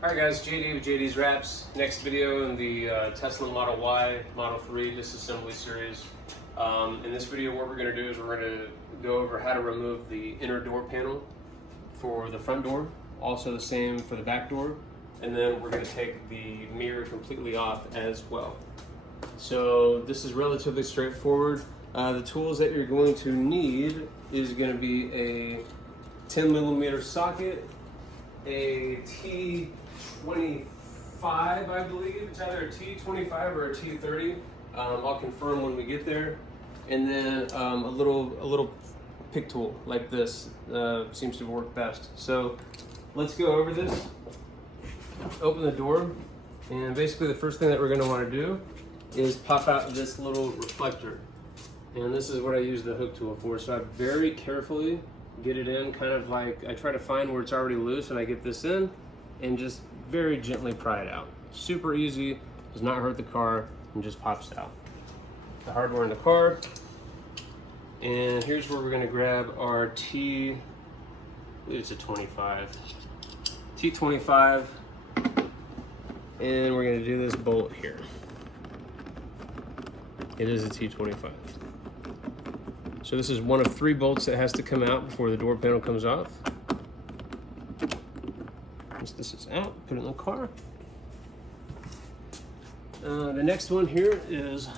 Alright guys, JD with JD's Wraps. Next video in the Tesla Model Y, Model 3 disassembly series. In this video what we're going to do is we're going to go over how to remove the inner door panel for the front door. Also the same for the back door. And then we're going to take the mirror completely off as well. So this is relatively straightforward. The tools that you're going to need is going to be a 10mm socket, a T25, I believe. It's either a T25 or a T30. I'll confirm when we get there. And then a little pick tool like this seems to work best. So let's go over this. Open the door, and basically the first thing that we're going to want to do is pop out this little reflector. And this is what I use the hook tool for. So I very carefully get it in, kind of like I try to find where it's already loose, and I get this in and just very gently pry it out. Super easy, does not hurt the car, and just pops out. The hardware in the car. And here's where we're going to grab our I believe it's a 25. T25. And we're going to do this bolt here. It is a T25. So this is one of 3 bolts that has to come out before the door panel comes off. Once this is out, put it in the car. The next one here is,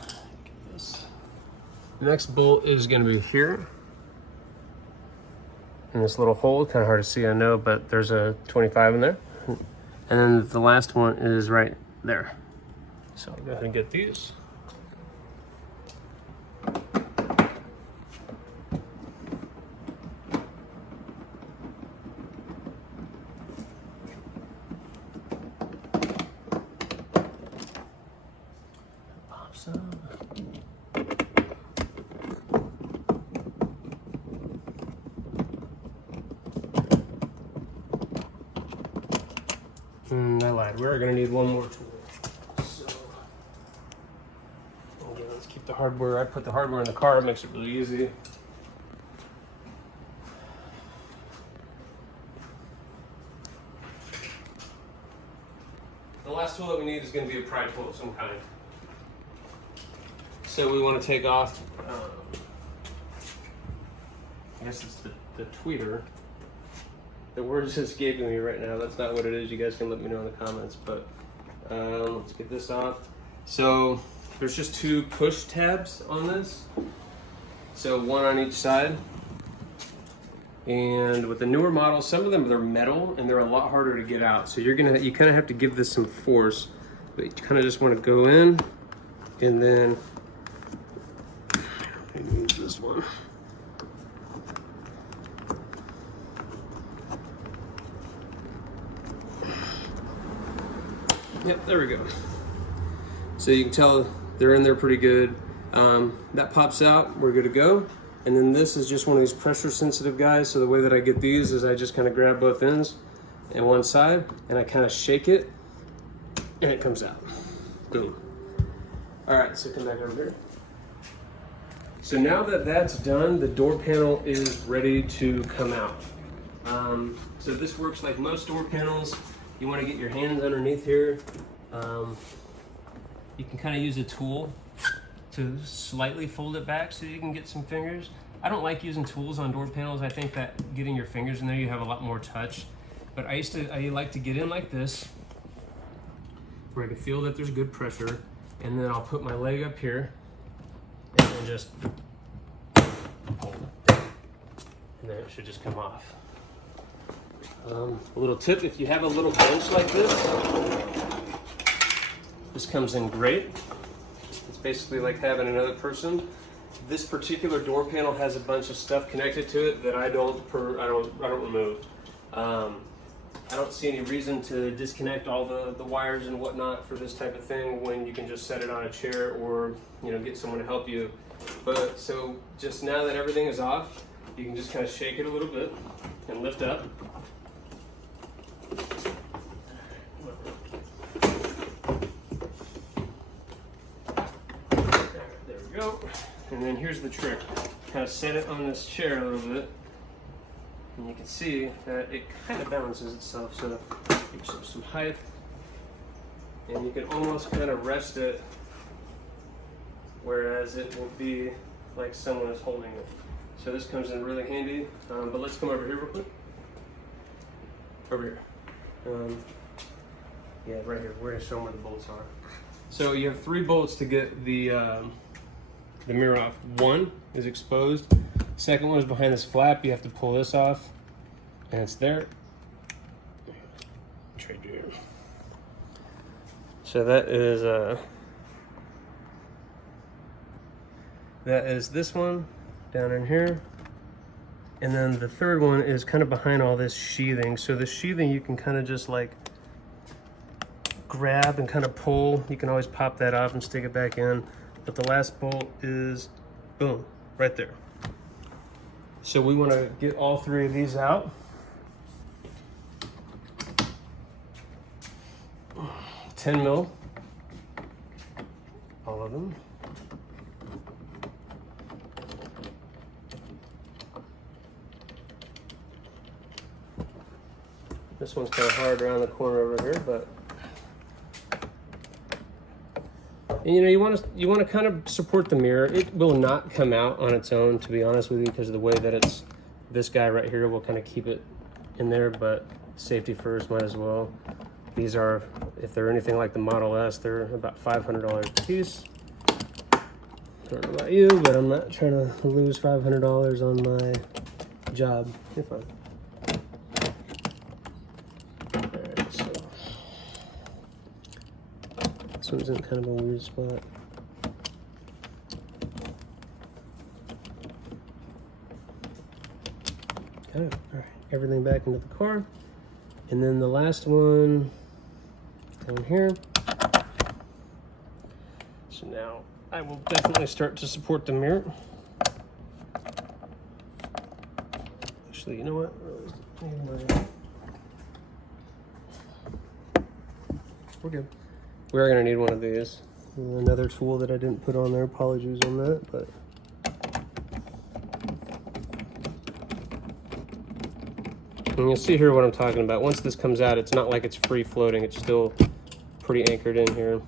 the next bolt is going to be here. In this little hole, kind of hard to see, I know, but there's a 25 in there. And then the last one is right there. So I'll go ahead and get these. Pops up. I lied. We're going to need one more tool. So, okay, let's keep the hardware. I put the hardware in the car. It makes it really easy. The last tool that we need is going to be a pry tool of some kind. So we want to take off, I guess it's the tweeter. The word just escaping me right now. That's not what it is. You guys can let me know in the comments. But let's get this off. So there's just 2 push tabs on this. So one on each side. And with the newer models, some of them they're metal and they're a lot harder to get out. So you kind of have to give this some force. But you kind of just want to go in, and then use this one. Yep, there we go. So you can tell they're in there pretty good. That pops out, we're good to go. And then this is just one of these pressure sensitive guys. So the way that I get these is I just kind of grab both ends and one side, and I kind of shake it, and it comes out. Boom. All right, so come back over here. So now that that's done, the door panel is ready to come out. So this works like most door panels. You want to get your hands underneath here. You can kind of use a tool to slightly fold it back so you can get some fingers. I don't like using tools on door panels. I think that getting your fingers in there, you have a lot more touch. But I like to get in like this, where I can feel that there's good pressure, and then I'll put my leg up here and then just hold it. And then it should just come off. A little tip, if you have a little bench like this comes in great. It's basically like having another person. This particular door panel has a bunch of stuff connected to it that I don't remove. I don't see any reason to disconnect all the wires and whatnot for this type of thing when you can just set it on a chair or get someone to help you. But so just now that everything is off, you can just kind of shake it a little bit and lift up. There we go. And then here's the trick. Kind of set it on this chair a little bit. And you can see that it kind of balances itself. So give yourself some height, and you can almost kind of rest it, whereas it will be like someone is holding it. So this comes in really handy, but let's come over here real quick. Over here. Yeah, right here. We're gonna show them where the bolts are. So you have 3 bolts to get the mirror off. One is exposed. Second one is behind this flap. You have to pull this off, and it's there. Trade here. So that is this one down in here. And then the third one is kind of behind all this sheathing. So the sheathing you can kind of just like grab and kind of pull. You can always pop that off and stick it back in. But the last bolt is, boom, right there. So we want to get all 3 of these out. $10 mil, all of them. This one's kind of hard around the corner over here, but and, you know, you want to kind of support the mirror. It will not come out on its own, to be honest with you, because of the way that it's, this guy right here will kind of keep it in there, but safety first, might as well. These are, if they're anything like the Model S, they're about $500 a piece. I don't know about you, but I'm not trying to lose $500 on my job. You're fine. Alright, so this one's in kind of a weird spot. Got it. Alright, everything back into the car. And then the last one down here. So now I will definitely start to support the mirror. Actually, you know what? We're good. We are gonna need one of these. Another tool that I didn't put on there. Apologies on that, but and you'll see here what I'm talking about. Once this comes out, it's not like it's free floating. It's still pretty anchored in here.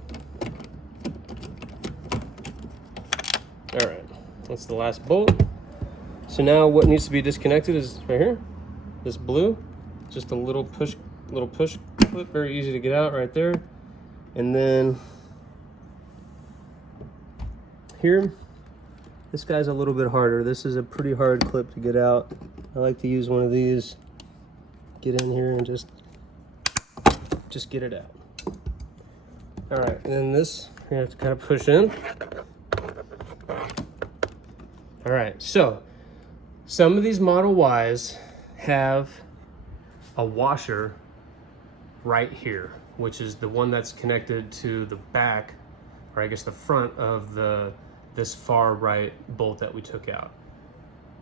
All right, that's the last bolt. So now what needs to be disconnected is right here, this blue, just a little push clip, very easy to get out right there. And then here, this guy's a little bit harder. This is a pretty hard clip to get out. I like to use one of these. Get in here and just get it out. All right, and then this, you have to kind of push in. All right, so some of these Model Ys have a washer right here, which is the one that's connected to the back, or I guess the front of this far right bolt that we took out.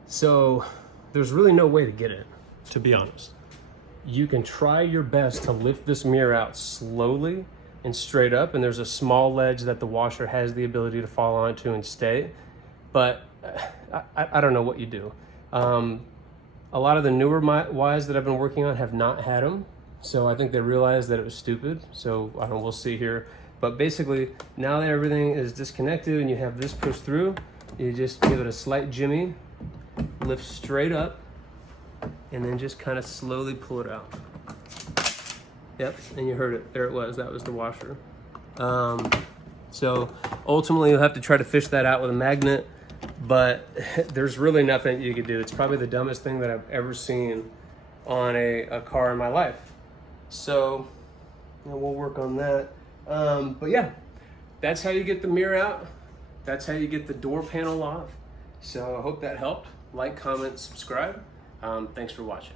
So there's really no way to get it, to be honest. You can try your best to lift this mirror out slowly and straight up, and there's a small ledge that the washer has the ability to fall onto and stay, but I don't know what you do. A lot of the newer Ys that I've been working on have not had them, so I think they realized that it was stupid, so I don't know, we'll see here. But basically, now that everything is disconnected and you have this pushed through, you just give it a slight jimmy, lift straight up, and then just kind of slowly pull it out. Yep, and you heard it. There it was. That was the washer. So ultimately, you'll have to try to fish that out with a magnet, but there's really nothing you could do. It's probably the dumbest thing that I've ever seen on a car in my life. So you know, we'll work on that. But yeah, that's how you get the mirror out. That's how you get the door panel off. So I hope that helped. Like, comment, subscribe. Thanks for watching.